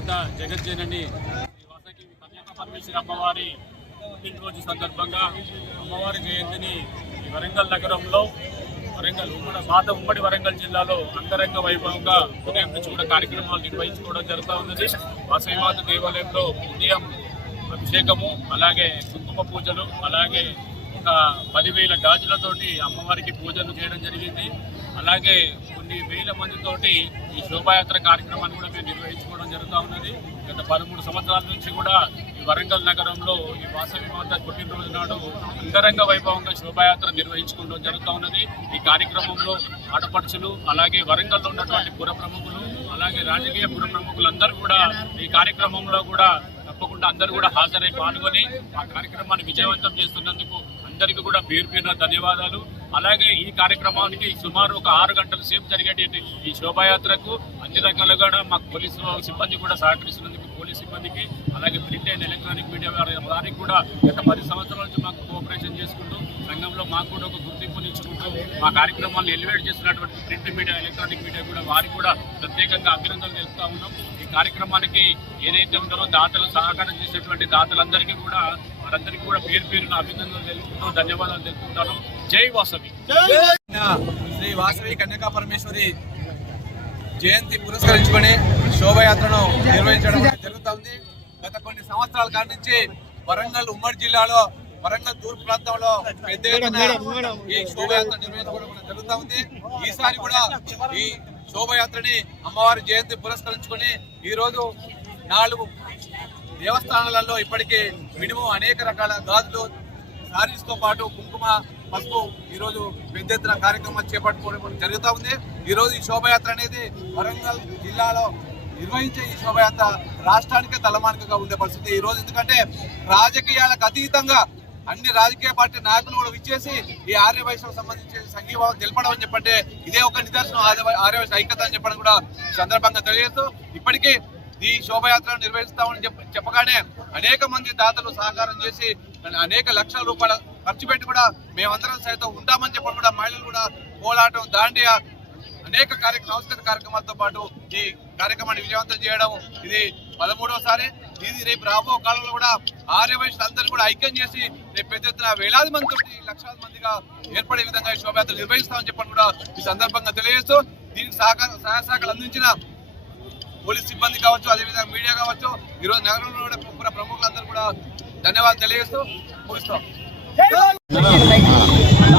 వాసవిమాత జగజ్జనని శ్రీ వాసవి కన్యక పరమేశ్వరి అమ్మవారి పుట్టినరోజు సందర్భంగా అమ్మవారి జయంతిని ఈ వరంగల్ నగరంలో ఉమ్మడి వరంగల్ జిల్లాలో అంగరంగ వైభవంగా ఉదయం నుంచి కూడా కార్యక్రమాలు నిర్వహించుకోవడం జరుగుతూ ఉన్నది. వాసవిమాత దేవాలయంలో ఉదయం అభిషేకము, అలాగే కుంకుమ పూజలు, అలాగే ఒక 10,000 గాజులతోటి అమ్మవారికి పూజలు చేయడం జరిగింది. అలాగే కొన్ని వేల మందితోటి ఈ శోభాయాత్ర కార్యక్రమాన్ని కూడా మేము నిర్వహించుకోవడం జరుగుతూ ఉన్నది. గత 13 సంవత్సరాల నుంచి కూడా ఈ వరంగల్ నగరంలో ఈ వాసవిమాత పుట్టినరోజు నాడు అంగరంగ వైభవంగా శోభాయాత్ర నిర్వహించుకోవడం జరుగుతూ ఉన్నది. ఈ కార్యక్రమంలో ఆడపడుచులు, అలాగే వరంగల్లో ఉన్నటువంటి పుర ప్రముఖులు, అలాగే రాజకీయ పుర ప్రముఖులందరూ కూడా ఈ కార్యక్రమంలో కూడా తప్పకుండా అందరూ కూడా హాజరై పాల్గొని ఆ కార్యక్రమాన్ని విజయవంతం చేస్తున్నందుకు అందరికీ కూడా పేరు ధన్యవాదాలు. అలాగే ఈ కార్యక్రమానికి సుమారు ఒక 6 గంటల సేపు జరిగేటువంటి ఈ శోభాయాత్రకు అన్ని రకాలుగా మాకు పోలీసు సిబ్బంది కూడా సహకరిస్తున్నందుకు పోలీస్ సిబ్బందికి, అలాగే ప్రింట్ అండ్ ఎలక్ట్రానిక్ మీడియా వారికి కూడా గత 10 సంవత్సరాల నుంచి మాకు కోఆపరేషన్ చేసుకుంటూ సంఘంలో మాకు కూడా ఒక గుర్తింపునిచ్చుకుంటూ మా కార్యక్రమాలను ఎలివేట్ చేస్తున్నటువంటి ప్రింట్ మీడియా, ఎలక్ట్రానిక్ మీడియా కూడా వారికి కూడా ప్రత్యేకంగా అభినందనలు తెలుపుతా ఉన్నాం. ఈ కార్యక్రమానికి ఏదైతే ఉన్నారో దాతలు సహకారం చేసేటువంటి దాతలందరికీ కూడా వారందరికీ కూడా పేరున అభినందనలు తెలుపుకుంటూ ధన్యవాదాలు తెలుపుకుంటాను. జై వాసవి. శ్రీ వాసవి కన్యకా పరమేశ్వరి జయంతి పురస్కరించుకొని శోభయాత్రను నిర్వహించడం జరుగుతుంది. గత కొన్ని సంవత్సరాల కాడి నుంచి వరంగల్ ఉమ్మడి జిల్లాలో, వరంగల్ తూర్పు ప్రాంతంలో పెద్ద ఎత్తున ఈ శోభయాత్ర నిర్వహించుకోవడం జరుగుతూ ఉంది. ఈసారి కూడా ఈ శోభయాత్రని అమ్మవారి జయంతి పురస్కరించుకొని ఈరోజు 4 దేవస్థానాలలో ఇప్పటికీ మినిమం అనేక రకాల గాజులు, శారీస్తో పాటు కుంకుమ, పసుపు ఈరోజు పెద్ద ఎత్తున కార్యక్రమాలు చేపట్టుకోవడం జరుగుతూ ఉంది. ఈరోజు ఈ శోభయాత్ర అనేది వరంగల్ జిల్లాలో నిర్వహించే ఈ శోభయాత్ర రాష్ట్రానికే తలమానికగా ఉండే పరిస్థితి ఈరోజు. ఎందుకంటే రాజకీయాలకు అతీతంగా అన్ని రాజకీయ పార్టీ నాయకులు కూడా విచ్చేసి ఈ ఆర్యవైశ్యం సంబంధించి సంఘీభావం తెలపడం అని చెప్పంటే ఇదే ఒక నిదర్శనం ఆర్యవైశ్య ఐక్యత అని చెప్పడం కూడా సందర్భంగా తెలియజేస్తూ, ఇప్పటికీ ఈ శోభయాత్రను నిర్వహిస్తామని చెప్పగానే అనేక మంది దాతలు సహకారం చేసి అనేక లక్షల రూపాయల ఖర్చు పెట్టి కూడా మేమందరం సైతం ఉంటామని చెప్పడం కూడా మహిళలు కూడా పోలాటం, దాండియా, అనేక సాంస్కృతిక కార్యక్రమాలతో పాటు ఈ కార్యక్రమాన్ని విజయవంతం చేయడం ఇది 13వసారి. ఇది రేపు రాబో కాలంలో కూడా ఆర్యవైశ్యులు అందరూ కూడా ఐక్యం చేసి రేపు పెద్ద ఎత్తున వేలాది మంది, లక్షలాది మందిగా ఏర్పడే విధంగా ఈ శోభయాత్ర నిర్వహిస్తామని చెప్పని కూడా ఈ సందర్భంగా తెలియజేస్తూ, దీనికి సహాయశాఖలు అందించిన పోలీస్ సిబ్బంది కావచ్చు, అదేవిధంగా మీడియా కావచ్చు, ఈరోజు నగరంలో కూడా ప్రముఖులందరూ కూడా ధన్యవాదాలు తెలియజేస్తూ ముగిస్తాం.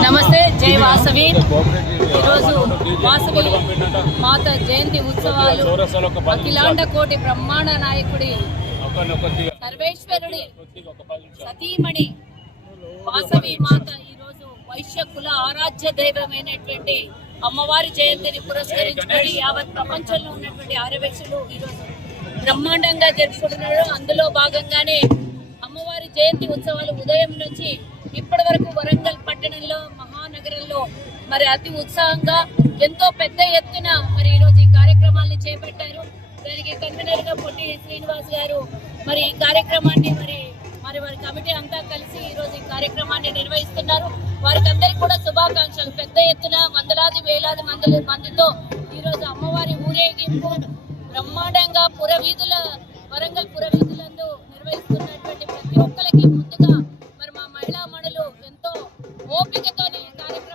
నమస్తే, జై వాసవి. ఈరోజు వాసవి మాత జయంతి ఉత్సవాలు అఖిలాండ కోటి బ్రహ్మాండ నాయకుడి సర్వేశ్వరుడి సతీమణి వాసవి మాత ఈరోజు వైశ్య కుల ఆరాధ్య దైవమైనటువంటి అమ్మవారి జయంతిని పురస్కరించుకొని యావత్ ప్రపంచంలో ఉన్నటువంటి ఆర్యవైశ్యులు ఈరోజు బ్రహ్మాండంగా జరుపుకుంటున్నారు. అందులో భాగంగానే అమ్మవారి జయంతి ఉత్సవాలు ఉదయం నుంచి ఇప్పటి వరకు వరంగల్ పట్టణంలో, మహానగరంలో మరి అతి ఉత్సాహంగా ఎంతో పెద్ద ఎత్తున మరి ఈరోజు ఈ కార్యక్రమాన్ని చేపట్టారు. దానికి కన్వీనర్ గా పొట్టి శ్రీనివాస్ గారు మరి ఈ కార్యక్రమాన్ని మరి వారి కమిటీ అంతా కలిసి ఈరోజు ఈ కార్యక్రమాన్ని నిర్వహిస్తున్నారు. వారికి అందరికీ కూడా శుభాకాంక్షలు. పెద్ద ఎత్తున వందలాది వేలాది మందితో ఈరోజు అమ్మవారి ఊరేగింపు బ్రహ్మాండంగా వరంగల్ పురవీధులందు నిర్వహిస్తున్నటువంటి ప్రతి ఒక్కరికి ముందుగా మరి మా మహిళా మణులు ఎంతో ఓపికతో ఈ కార్యక్రమం